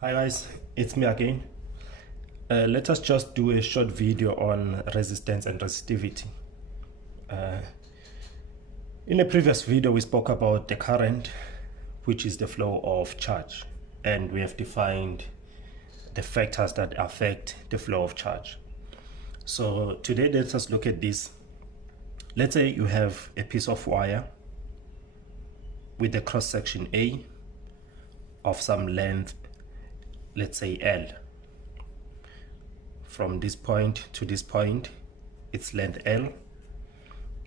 Hi guys, it's me again. Let us just do a short video on resistance and resistivity. In a previous video we spoke about the current, which is the flow of charge, and we have defined the factors that affect the flow of charge. So today let us look at this. Let's say you have a piece of wire with a cross section A of some length, let's say L. From this point to this point, it's length L,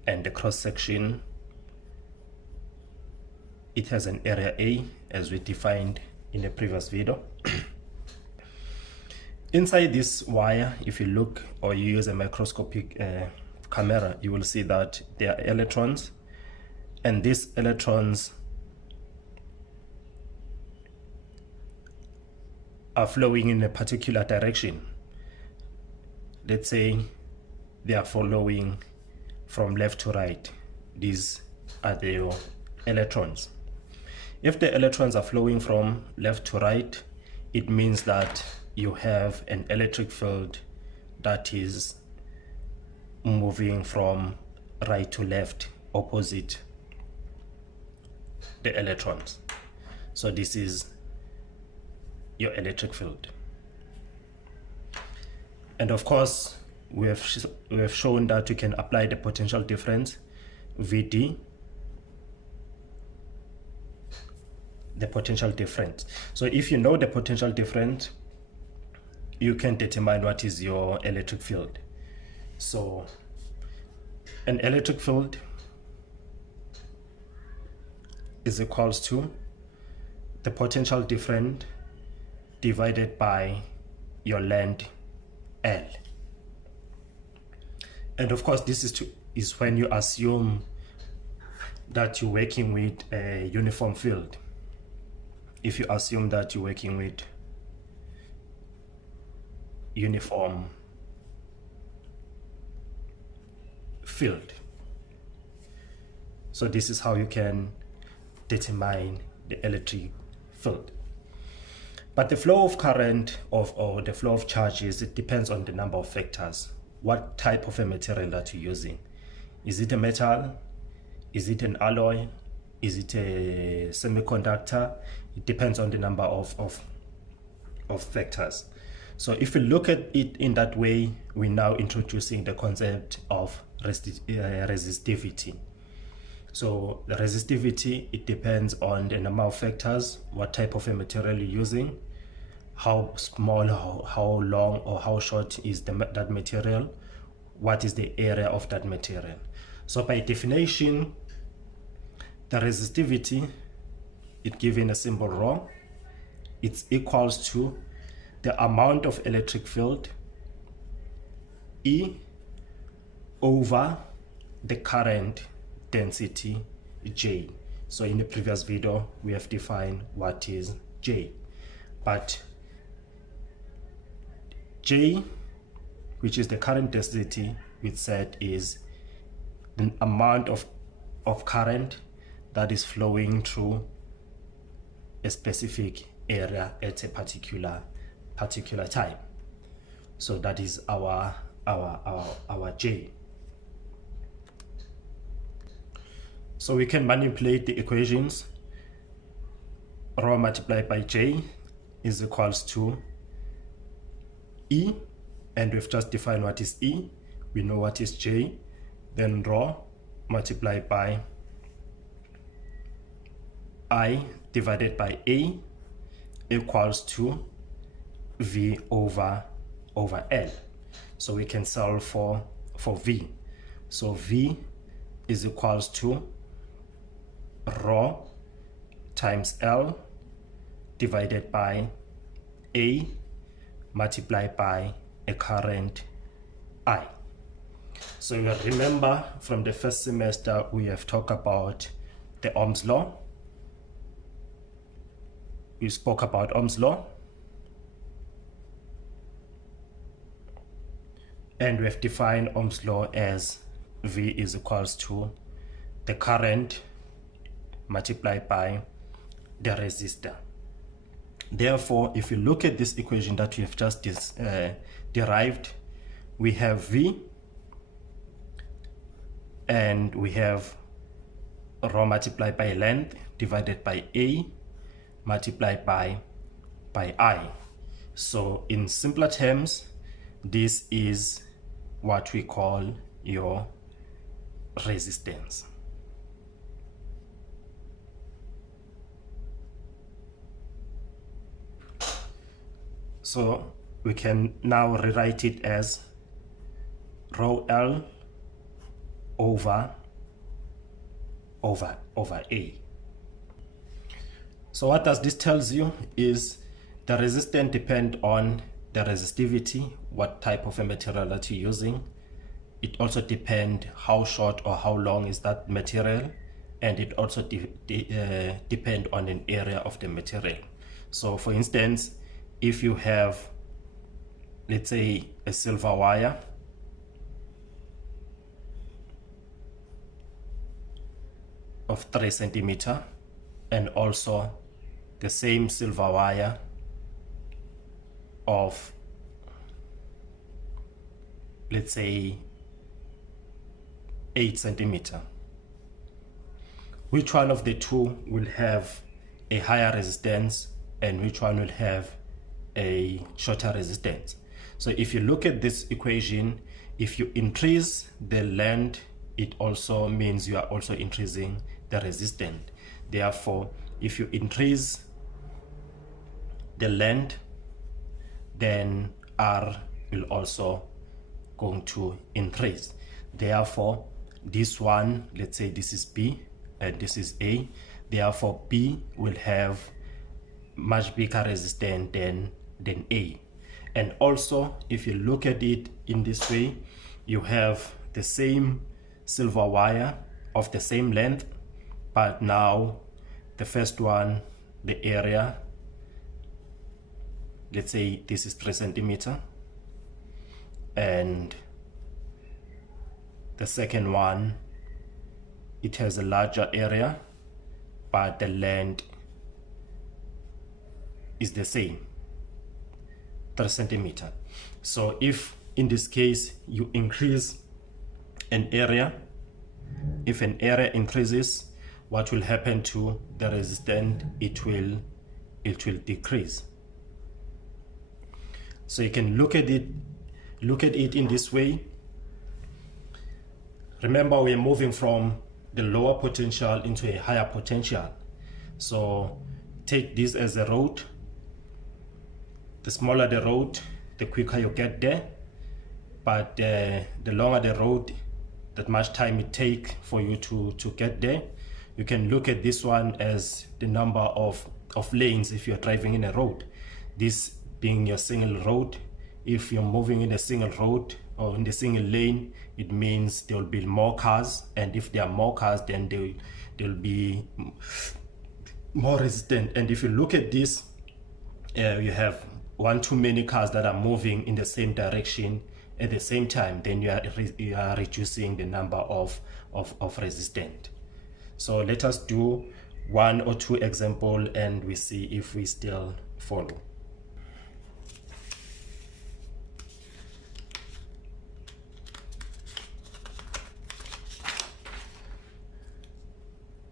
and the cross section, it has an area A as we defined in the previous video. Inside this wire, if you look or you use a microscopic camera, you will see that there are electrons, and these electrons are flowing in a particular direction. Let's say they are following from left to right. These are the electrons. If the electrons are flowing from left to right, it means that you have an electric field that is moving from right to left, opposite the electrons. So this is your electric field. And of course, we have shown that you can apply the potential difference, VD, the potential difference. So if you know the potential difference, you can determine what is your electric field. So an electric field is equals to the potential difference divided by your length L. And of course, this is when you assume that you're working with a uniform field. If you assume that you're working with uniform field. So this is how you can determine the electric field. But the flow of current or the flow of charges, it depends on the number of factors. What type of a material that you're using. Is it a metal? Is it an alloy? Is it a semiconductor? It depends on the number of factors. So if we look at it in that way, we're now introducing the concept of resistivity. So the resistivity, it depends on the number of factors, what type of a material you're using, how small, how long or how short is that material, what is the area of that material. So by definition, the resistivity, it given a symbol rho, it's equals to the amount of electric field E over the current density J. So in the previous video we have defined what is J, but J, which is the current density, we said is the amount of current that is flowing through a specific area at a particular time. So that is our J. So we can manipulate the equations. Rho multiplied by J is equals to E, and we've just defined what is E. We know what is J. Then rho multiplied by I divided by A equals to V over L. So we can solve for V. So V is equals to rho times L divided by A multiplied by a current I. So you remember from the first semester we have talked about the Ohm's law. We spoke about Ohm's law, and we have defined Ohm's law as V is equals to the current multiplied by the resistor. Therefore, if you look at this equation that we have just derived, we have V and we have rho multiplied by length divided by A multiplied by I. So in simpler terms, this is what we call your resistance. So we can now rewrite it as rho L over A. So what does this tells you is the resistance depends on the resistivity, what type of a material that you're using. It also depends how short or how long is that material, and it also depends on an area of the material. So for instance, if you have, let's say, a silver wire of 3 centimeters and also the same silver wire of, let's say, 8 centimeters, which one of the two will have a higher resistance and which one will have a shorter resistance? So if you look at this equation, if you increase the length, it also means you are also increasing the resistance. Therefore, if you increase the length, then R will also going to increase. Therefore, this one, let's say this is B and this is A, therefore B will have much bigger resistance than A. And also, if you look at it in this way, you have the same silver wire of the same length, but now the first one, the area, let's say this is 3 centimeters, and the second one, it has a larger area, but the length is the same, 3 centimeters. So if in this case you increase an area, if an area increases, what will happen to the resistance? It will decrease. So you can look at it in this way. Remember, we are moving from the lower potential into a higher potential. So take this as a road. The smaller the road, the quicker you get there. But the longer the road, that much time it takes for you to get there. You can look at this one as the number of lanes if you're driving in a road. This being your single road. If you're moving in a single road or in the single lane, it means there will be more cars, and if there are more cars, then they'll be more resistant. And if you look at this, you have one too many cars that are moving in the same direction at the same time, then you are reducing the number of resistance. So let us do 1 or 2 examples and we see if we still follow.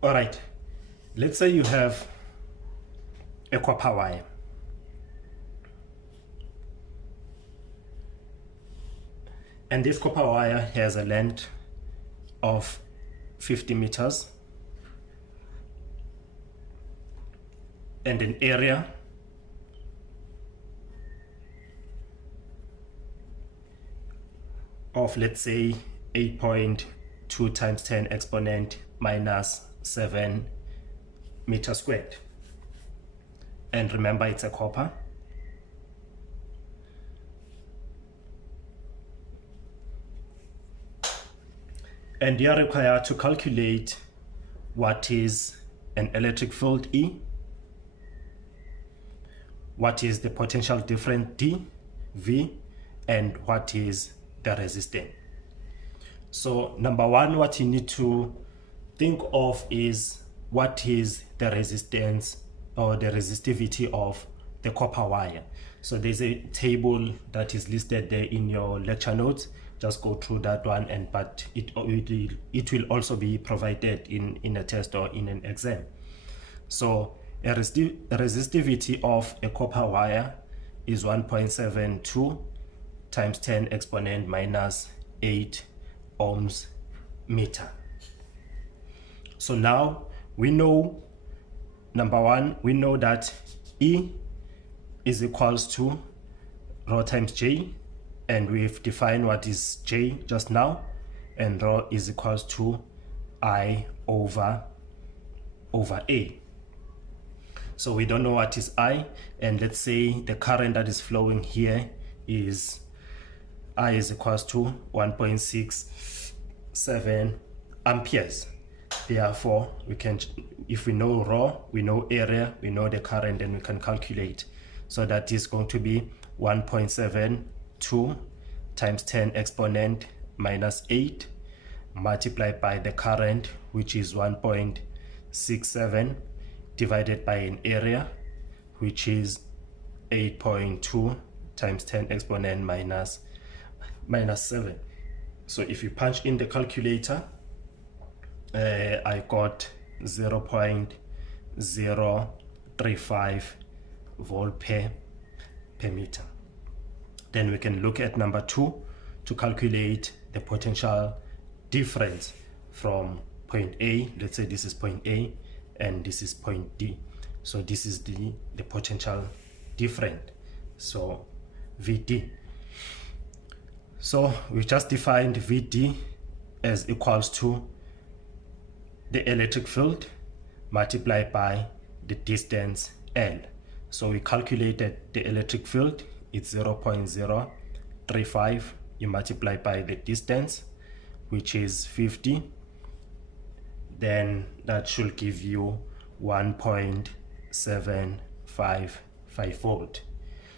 All right, let's say you have a copper wire. And this copper wire has a length of 50 meters and an area of, let's say, 8.2 times 10 exponent minus 7 meters squared. And remember, it's a copper. And you are required to calculate what is an electric field E, what is the potential difference D, V, and what is the resistance. So number one, what you need to think of is what is the resistance or the resistivity of the copper wire. So there's a table that is listed there in your lecture notes. Just go through that one, and but it will also be provided in a test or in an exam. So a resistivity of a copper wire is 1.72 times 10 exponent minus 8 ohms meter. So now we know, number one, we know that E is equals to rho times J, and we've defined what is J just now, and rho is equals to I over A. So we don't know what is I, and let's say the current that is flowing here is I is equals to 1.67 amperes. Therefore, we can, if we know rho, we know area, we know the current, and we can calculate. So that is going to be 1.72 times 10 exponent minus 8 multiplied by the current, which is 1.67, divided by an area, which is 8.2 times 10 exponent minus 7. So if you punch in the calculator, I got 0.035 volt per meter. Then we can look at number 2 to calculate the potential difference from point A. Let's say this is point A and this is point D. So this is the potential difference, so VD. So we just defined VD as equals to the electric field multiplied by the distance L. So we calculated the electric field, it's 0.035. You multiply by the distance, which is 50, then that should give you 1.755 volt.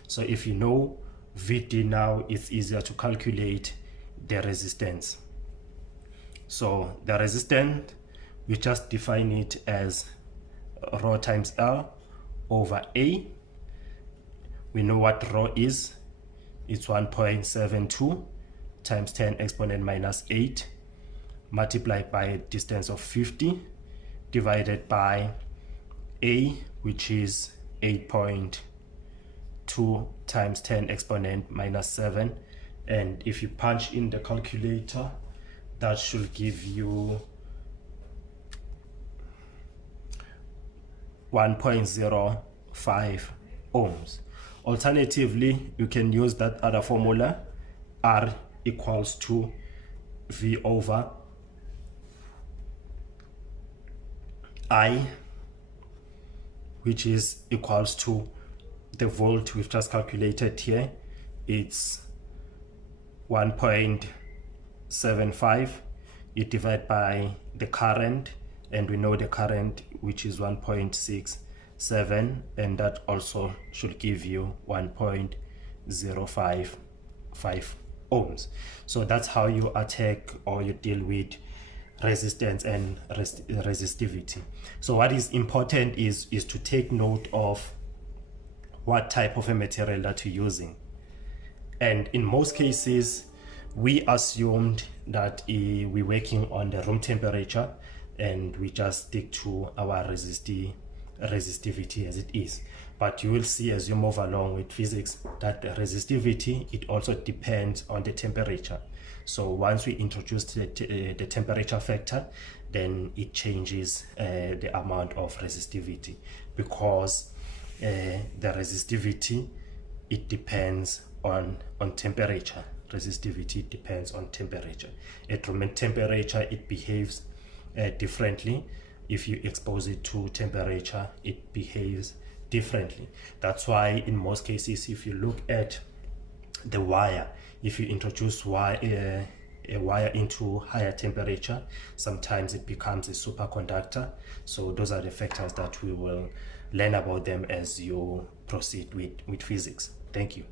So if you know VD now, it's easier to calculate the resistance. So the resistance, we just define it as rho times L over A. We know what rho is. It's 1.72 times 10 exponent minus 8 multiplied by a distance of 50 divided by A, which is 8.2 times 10 exponent minus 7. And if you punch in the calculator, that should give you 1.05 ohms. Alternatively, you can use that other formula, R equals to V over I, which is equals to the volt we've just calculated here. It's 1.75. You divide by the current, and we know the current, which is 1.67, and that also should give you 1.055 ohms. So that's how you attack or you deal with resistance and resistivity. So what is important is to take note of what type of a material that you're using. And in most cases, we assumed that we're working on the room temperature, and we just stick to our resistivity as it is. But you will see as you move along with physics that the resistivity, it also depends on the temperature. So once we introduce the temperature factor, then it changes the amount of resistivity, because the resistivity, it depends on temperature. Resistivity depends on temperature. At room temperature, it behaves differently. If you expose it to temperature, it behaves differently. That's why in most cases, if you look at the wire, if you introduce a wire into higher temperature, sometimes it becomes a superconductor. So those are the factors that we will learn about them as you proceed with physics. Thank you.